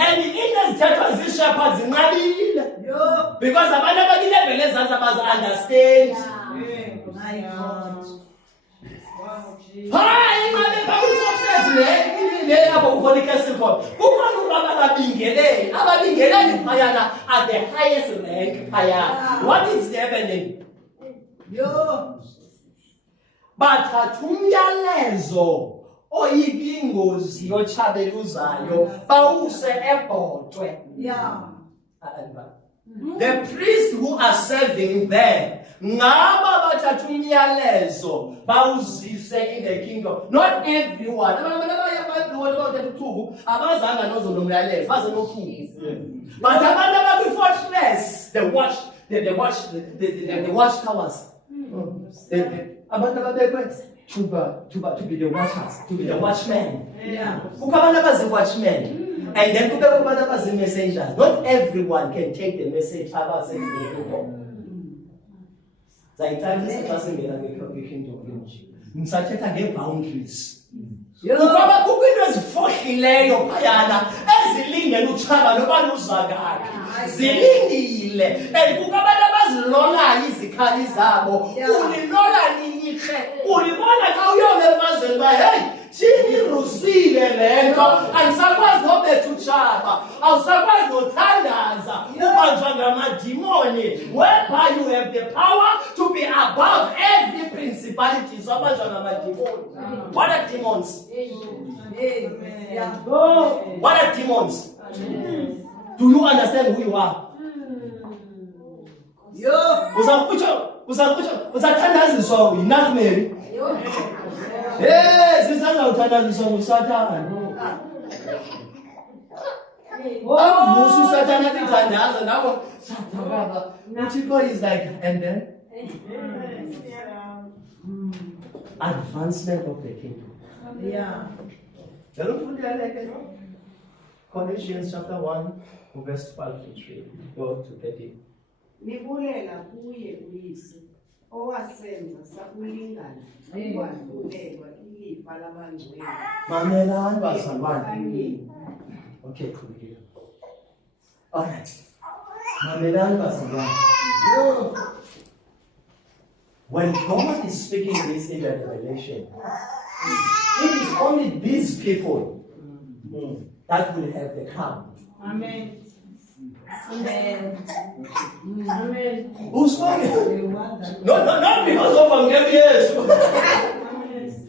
And in the chapters, these shepherds in because abantu abakwi-level ezantsi abazi-understand. My God. Ababingeleli phayana at the highest rank phayana. What is happening? Bathatha umyalezo oyibingozi yotshabeluzayo bawuse ebhotwe. The priests who are serving there, ngaba bathatha umyalezo bawuzise in the kingdom. Not everyone. Abazanga nozo lo myalezo baze nokhuku. But abantu abakwi-fortress, the watch towers. Abantu ababekwe to be the watchers, to be the watchmen. Ukabana bazi watchmen. And then kubekho bazi messengers. Not everyone can take the message boundaries. Ukaba kukwinto ezifohlileyo phayana ezilingene utshaba noba luzakakhe zilindile and kukho abantu abazilolayo izikhali zabo. Ulilola nini khe? Ulibona xa uyoma emazweni uba hey thini irusile le nto andisakwazi nobetha utshaba awusakwazi nothandaza ubanjwa ngamadimoni whereby you have the power to be above every principality. So abanjwa ngamadimoni. What are demons? What are demons? Do you understand who you are? Uzathandaziswa yinahmeri. Sizazawuthandaziswa nguSathane. Avusa usathana sithandaza nabo sathakaba. Uthixo is like, and then advancement of the kingdom. Yeah. Colossians chapter 1, verse 12 to 3. Go to 13. Nibulela kuye uyise owasenza sakulingana ukwahlulelwa ilifa labangcwele. Mamelani bazalwane. Okay, cool. Alright. Mamelani bazalwane. When God is speaking this in the revelation, it is only these people that will have the crown. Amen. Amen. Amen. Who's talking? No, not because of yes.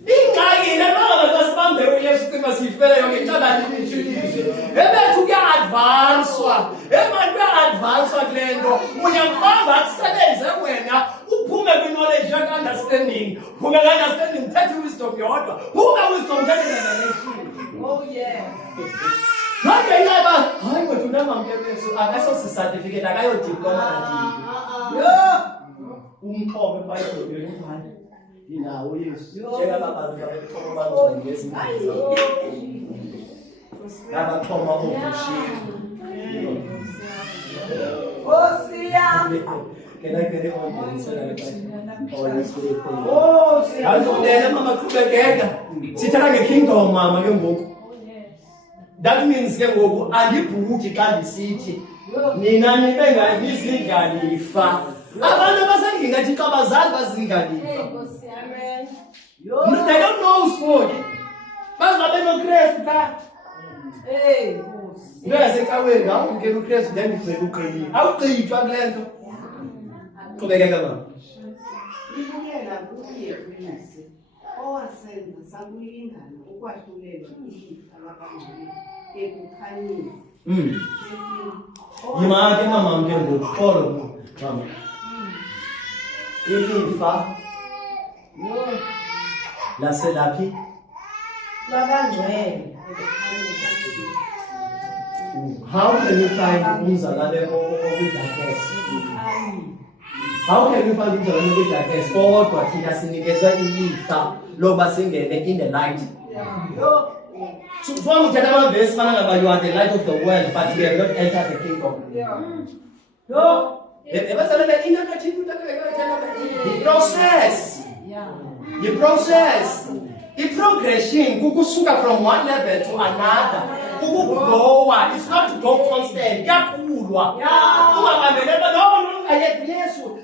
Ingxaki nabanga basibambe uyesu cima sifele yonke inhlaba lilijulile. Ebethu kuya-advanswa. Emani kuya-advanswa kule nto. Uyakubamba kusebenze wena uphume kwi-knowledge yaka-understanding. Uphume ka-understanding uthethe wisdom yodwa. Phume wisdom uthethe revelation. Oh, yes. Nonke inxeba, hayi wethu unamamke Yesu akaso si-certificate akayodiploma nathini. Umxhobe eBhayibhelini ubani? Yinawo Yesu. Njengababantu babexhoma abangcwele ngezinto zabo. Ngabaxhoma ovushile. Can I get it on Holy Spirit? Andifundele mama qhubekeka. Sithatha nge-kingdom mama ke ngoku. That means ke ngoku andibhuki xa ndisithi nina nibe ngayizindlalifa. Abantu abasendingathi xa bazazi bazindlalifa. They don't know sport. Bazabe noKristu ka. Uyasecaweni ngawumkela uKristu then ngigcwele uqinile. Awugqithwa kule nto. Qhubekeka mama. Nibulela kuye uyise owasenza sakulingana ukwahlulelwa ilifa labangcwele ekukhanyeni. Yimake mama mke ngokuxolo mama. Ilifa laselaphi Labangcwele. How can you find umzalwane okwidakes? How can you find umzalwane okwidakes? Kodwa thina sinikezwe ilifa loba singene in the light. So from the verse, you are the light of the world, but you have not entered the kingdom. The process, the progression, kukusuka from one level to another. Kukugrowa, it's not to go constant.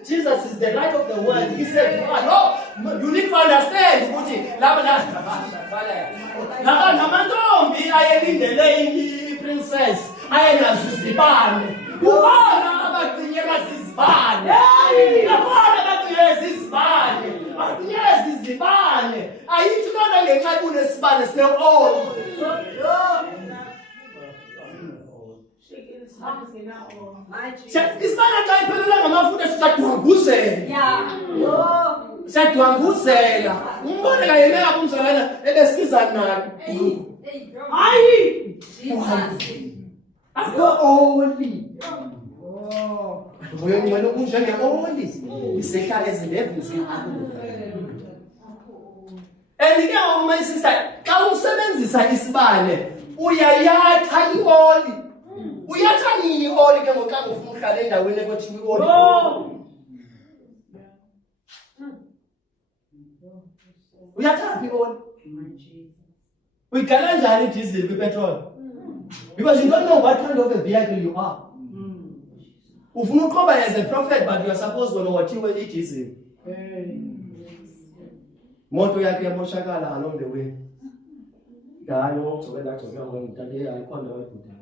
Jesus is the light of the world. He said, no, you need to understand. Namantombi ayelindele princess ayengazizibane. Ubona abagcinye bazizibane. Abona abagcinye zizibane. Abagcinye zizibane. Ayithi lona ngenxa kunesibane sine all. Isibane xa iphelele ngamafutha siyadwanguzela. Siyadwanguzela. Umbone kanye nabo umzalwana ebesiza nayo. Hayi. Akho only. Ngoyengcwele kunjenge only. Isehlala ezindevini zikho. Andike uma isisa xa usebenzisa isibane uyayatha ioli. Uyatha nini ioli ke ngoxa ufuna uhlala endaweni ekuthiwa ioli? Uyatha ioli. Uyigala njani diesel kwipetrol? Because you don't know what kind of a vehicle you are. Ufuna uqoba as a prophet but you are supposed to know what you will eat diesel. Moto yakhe yamoshakala along the way. Ngayo ugcobela gcobela ngomntake ayikhona webhudana.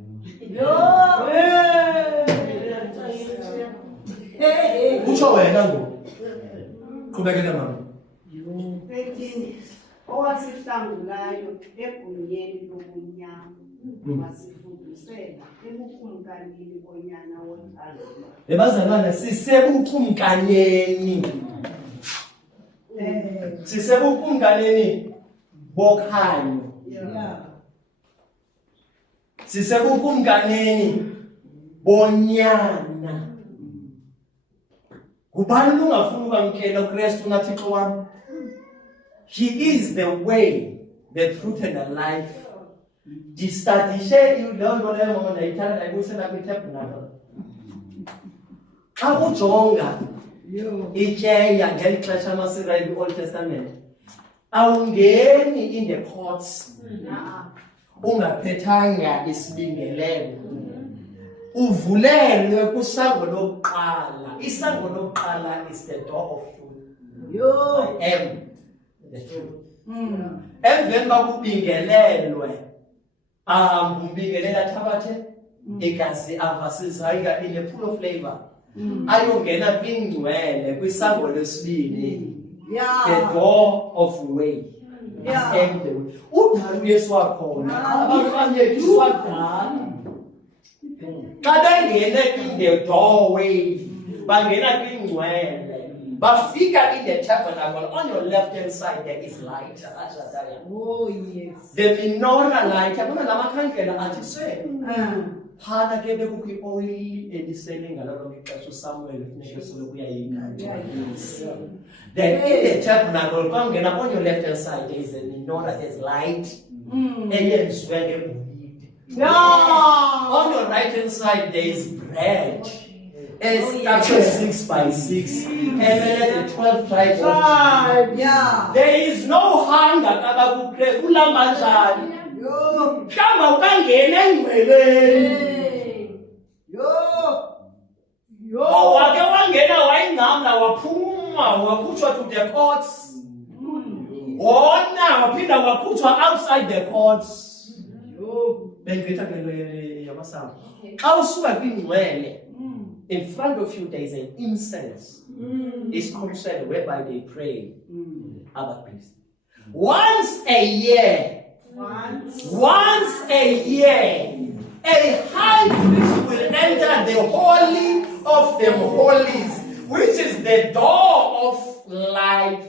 Utsho wena ngoku. Qhubekela mama. 13 owasihlangulayo egunyeni lobunyama wasifudusela ebukumkanini bonyana wothando. Ebazalwane sisebukumkaneni. Sisebukumkaneni bokhanyo. sisebukumkaneni bonyana. Kubani ungafuna ukwamkela uKristu na Thixo wami? He is the way, the truth and the life. Distadishe ilonto leyo mama ndayithanda ndayibuyisela kwi-tabernacle. Xa ujonga ityeya ngeli xesha amasirayeli i-Old Testament, awungeni in the courts ungaphethanga isibingelelo. Uvulelwe kwisango lokuqala. Isango lokuqala is the door of truth. I am the truth. Emveni bakubingelelwe, umbingelela athabathe igazi avasizayo in the pool of flavor. Ayongena kwingcwele kwisango lesibini. The door of way. Udala uYesu wakhona. Abafana bethu wadala. Xa bengene in the doorway, bangena kwingcwele. Bafika in the tabernacle. On your left hand side there is light. Oh yes. The menorah light. Yabona la makhandlela athi se. Phana ke bekukho i-oil elisele ngalo lonke ixesha uSamuel kufuneka soloko uyayinga. Then in the tabernacle, kwangena on your left hand side there is a menorah, there's light. Eyenziwe ngegolide. On your right hand side there is bread. Established 6 by 6. And then the 12 tribes of Judah. There is no hunger kabakukre kulamanjani. Kama ukangena engcweleni. Wake wangena wayingcamla waphuma wakhutshwa to the courts. Wona waphinda wakhutshwa outside the courts. Bengithetha ke yamasana. Xa usuka kwingcwele, in front of you there is an incense. It's consecrated whereby they pray. Abba priest. Once a year, a high priest will enter the holy of the holies, which is the door of life.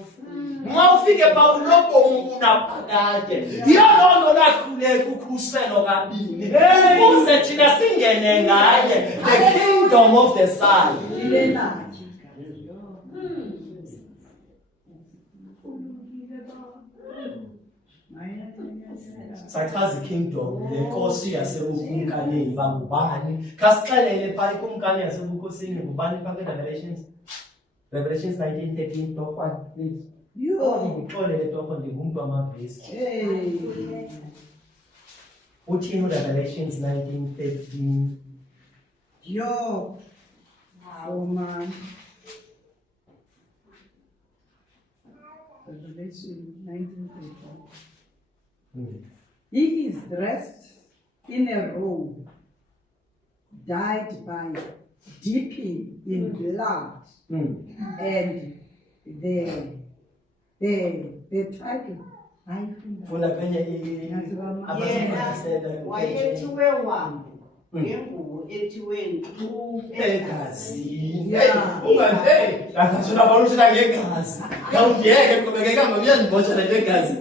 Mawufike pawuloko unaphakade. Yalonto lakhule kukhuselo kabini. Ukuze thina singene ngaye, the kingdom of the sun. Sachaza kingdom lenkosi yasebukumkaneni bangubani? Kasixelele phakathi kumkani yasebukhosini ngubani phakathi Revelations 19:13 torhwana please. Ngixolele torho ndingumntu wamavesi. Uthini Revelations 19:13? Oh man. Revelation 19:13. He is dressed in a robe dyed by dipping in blood, and the title. Funa kwenye wayethiwe wambu ngengubo ethiwe egazini. Akashona balushela ngegazi. Ngawungeke qhubekeka ngokuyandibotsha le gazi.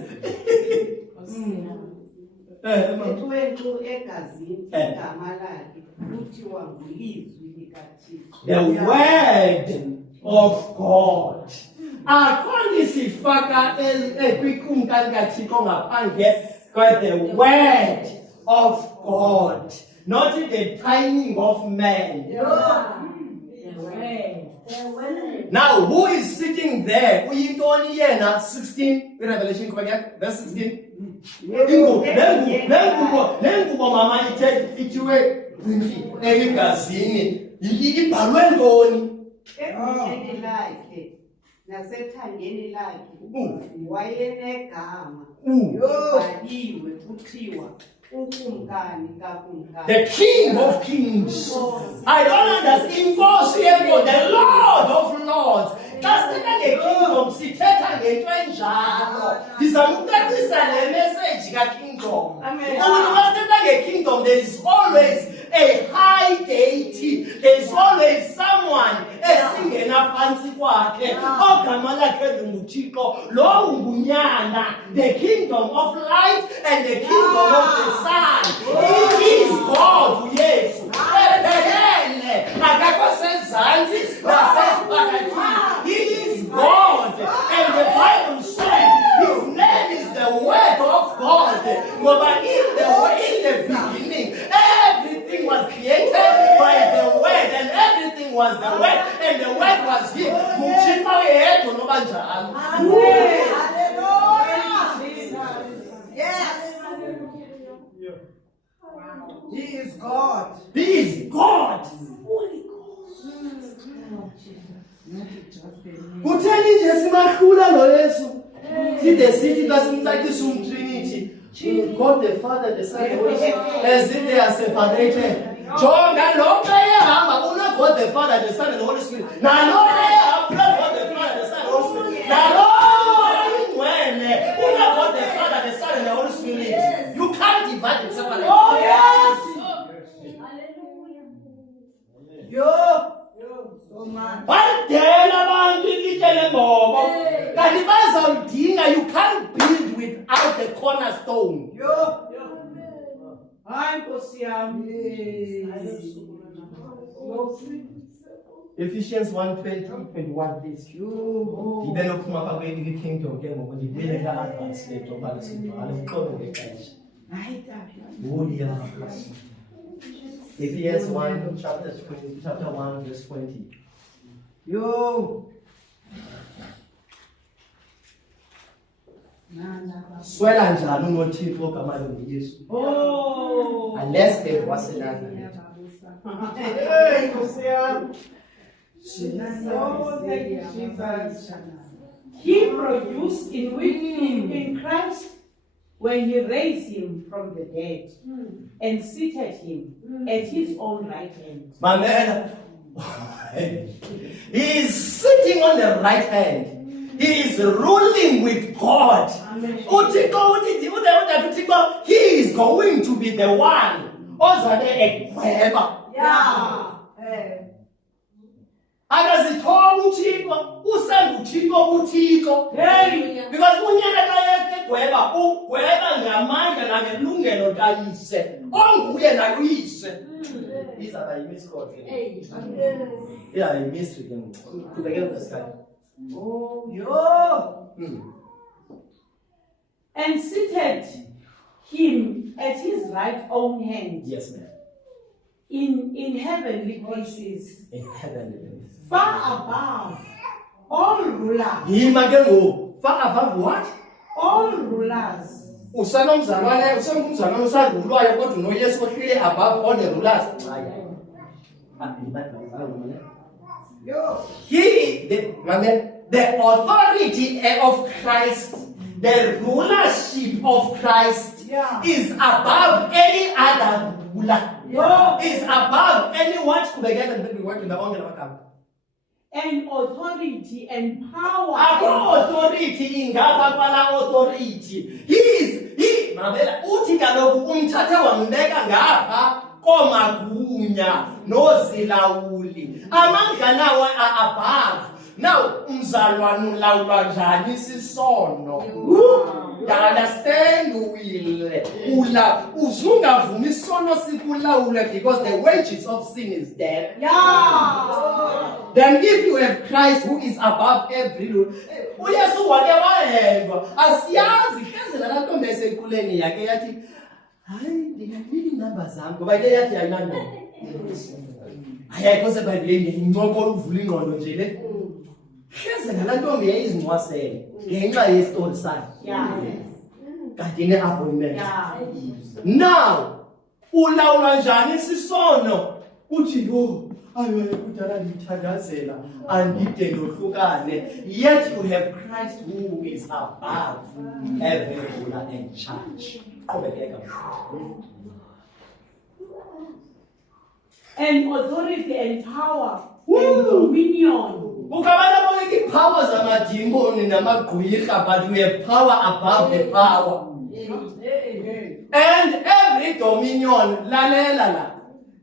ethiwe egazini igama lakhe kuthiwa ngulizwi likaThixo. The word of God. Akhona sifaka ekwikumkani kaThixo ngaphandle kwa the word of God, not the timing of man. Now, who is sitting there? Ntoni yena 16 Revelation verse 16. Lengubo mama ithiwe egazini. Ibhalwe Ntoni? Egazini lakhe nasethangeni lakhe wayenegama ubhaliwe kuthiwa ukumkani kakumkani. The King of Kings. I don't understand. The Lord of Lords. Just the kingdom. Sithetha ngento enjalo. Ndizamcacisa le message ka kingdom. Umuntu masithetha nge kingdom, there is always a high deity. There's always someone esingena phansi kwakhe ogama lakhe linguThixo lo ngunyana, the kingdom of light and the kingdom of the sun. He is God, yes. He is God, and the Bible says his name is the Word of God. But in the beginning, everything was created by the Word, and everything was the Word, and the Word was Him. Yes. He is God. He is God. Kutheni nje simahlula lo Yesu? Side sithi kasimcacisa uMtrinity. God the Father, the Son, the Holy Spirit, as if they are separated. Jonga lo ehamba una God the Father, the Son, and the Holy Spirit. Na lo ehamba God the Father, the Son, and the Holy Spirit. Na lo ingwele una God the Father, the Son, and the Holy Spirit. You can't divide and separate. Oh yes. Yo, so man. You can't build without the cornerstone. Yo. Hayi Nkosi yami. Ephesians 1:20-21 please. Develop mapa kweli kingdom ke ngoku ndibele ka advance leto balisivala uqobo ngexesha. Ephesians 1 chapter 1 verse 20. Yo. Swela njani unoThixo gama linguYesu? Oh. Unless there was another. Hey Nkosi yami. Oh, thank you, Jesus. He produced in Christ when He raised Him from the dead and seated Him at His own right hand. Mamela. He is sitting on the right hand. He is ruling with God. He is going to be the one. Yeah. Akazithola uThixo, usenguThixo uThixo. Because unyaka xa egweba ugweba ngamandla nangelungelo kayise onguye nakuyise. Izaba yimiskhothi. Yeah, mystery ke ngoku. Kubekela ngesikhathi. Oh, yo. And seated Him at His right own hand. Yes, ma'am. In heavenly places, In heaven. far above all rulers, Yima ke ngoku. Far above what? all rulers, Usanomzalwane, usengumzalwane usarulwayo kodwa unoYesu ohleli above all the rulers. Yo. The authority of Christ, the rulership of Christ is above any other ruler. Is above any what? and authority and power. Authority authority. He uthi kaloku umthathe wambeka ngapha komagunya nozilawuli. Amandla nawo above. Now, umzalwane ulawulwa njani isisono? You understand will. Uzungavumi isono sikulawule because the wages of sin is death. Yeah. Then if you have Christ who is above every rule, uYesu wake wahedwa. Asiyazi hleze la ntombi esenkuleni yakhe yathi, hayi ndinganika iinamba zam ngoba ile yathi ayinanda. Ayikho seBhayibhelini incoko uvula ingqondo nje le. Hleze la ntombi yayizincwasele ngenxa yesitori sakhe. Kanti ne-appointment. Now, ulawula njani isisono? Uthi yo, ayo kudala ngithandazela andide lohlukane. Yet you have Christ who is above every ruler and church. And authority and power and dominion. Ukabana bonke powers amadimoni namagqwirha, but we have power above the power. And every dominion, la.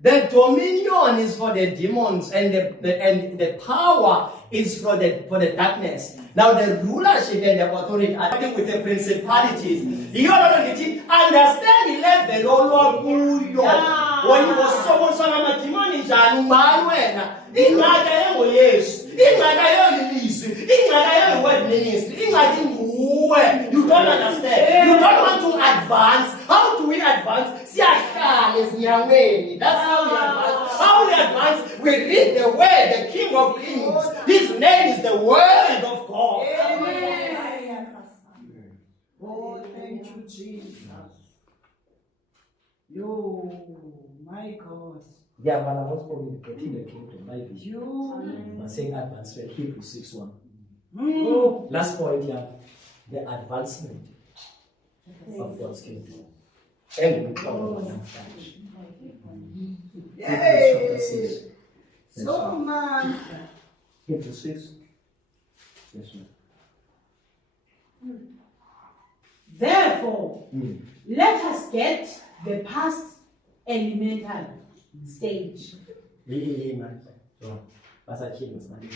The dominion is for the demons, and the power is for the darkness. Now the rulership and the authority are dealing with the principalities. You understand the level when you was someone some demon njani ngani wena ingxaka yengo Yesu ingxaka yolilizwi ingxaka yeword ministry ingxaki nguwe. You don't understand. You don't want to advance. How do we advance? Siyahlala ezinyameni. That's how we advance. How we advance? We read the word, the King of Kings. His name is the Word of God. Oh, thank you, Jesus. Yo, my God. Yeah, but I was probably getting the kingdom. My vision. You. I'm saying advancement. Hebrews 6:1. Mm. Last point, yeah, the advancement of God's kingdom. And we talk about that. Yay. Hebrews 6. Yes, So ma'am. much. Hebrews 6. Yes, ma'am. Therefore, let us get the past elemental stage. Amen. So, Pastor King is not here.